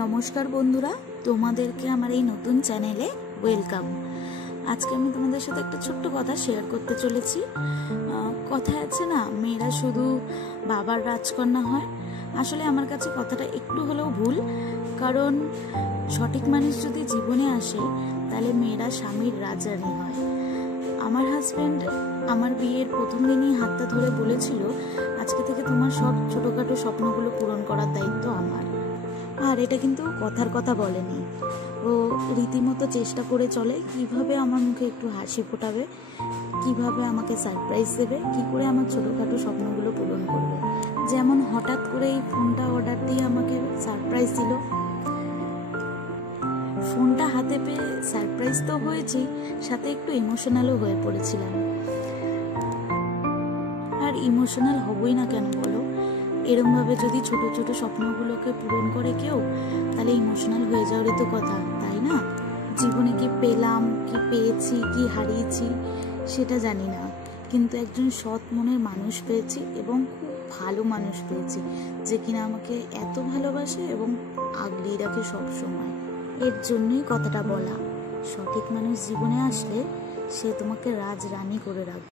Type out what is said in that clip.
নমস্কার বন্ধুরা, তোমাদেরকে আমার এই নতুন চ্যানেলে ওয়েলকাম। আজকে আমি তোমাদের সাথে একটা ছোট্ট কথা শেয়ার করতে চলেছি। কথা আছে না, মেয়েরা শুধু বাবার রাজকন্যা হয়। আসলে আমার কাছে কথাটা একটু হলেও ভুল, কারণ সঠিক মানুষ যদি জীবনে আসে তাহলে মেয়েরা স্বামীর রাজরানী হয়। আমার হাজব্যান্ড আমার বিয়ের প্রথম দিনই হাতটা ধরে বলেছিল, আজকে থেকে তোমার সব ছোটোখাটো স্বপ্নগুলো পূরণ করার দায়িত্ব আমার। আর এটা কিন্তু কথার কথা বলেনি, ও রীতিমতো চেষ্টা করে চলে কিভাবে আমার মুখে একটু হাসি ফোটাবে, কিভাবে আমাকে সারপ্রাইজ দেবে, কি করে আমার ছোটোখাটো স্বপ্নগুলো পূরণ করবে। যেমন হঠাৎ করে এই ফোনটা অর্ডার দিয়ে আমাকে সারপ্রাইজ দিল। ফোনটা হাতে পেয়ে সারপ্রাইজ তো হয়েছি, সাথে একটু ইমোশনালও হয়ে পড়েছিলাম। আর ইমোশনাল হবই না কেন বলো? এরমভাবে যদি ছোট ছোট স্বপ্নগুলোকে পূরণ করে কেউ, তাহলে ইমোশনাল হয়ে যাওয়ারই তো কথা, তাই না? জীবনে কি পেলাম, কি পেয়েছি, কি হারিয়েছি সেটা জানি না, কিন্তু একজন সৎ মনের মানুষ পেয়েছি এবং খুব ভালো মানুষ পেয়েছি, যে কিনা আমাকে এত ভালোবাসে এবং আগলিয়ে রাখে সব সময়। এর জন্যই কথাটা বলা, সঠিক মানুষ জীবনে আসলে সে তোমাকে রাজরানী করে রাখবে।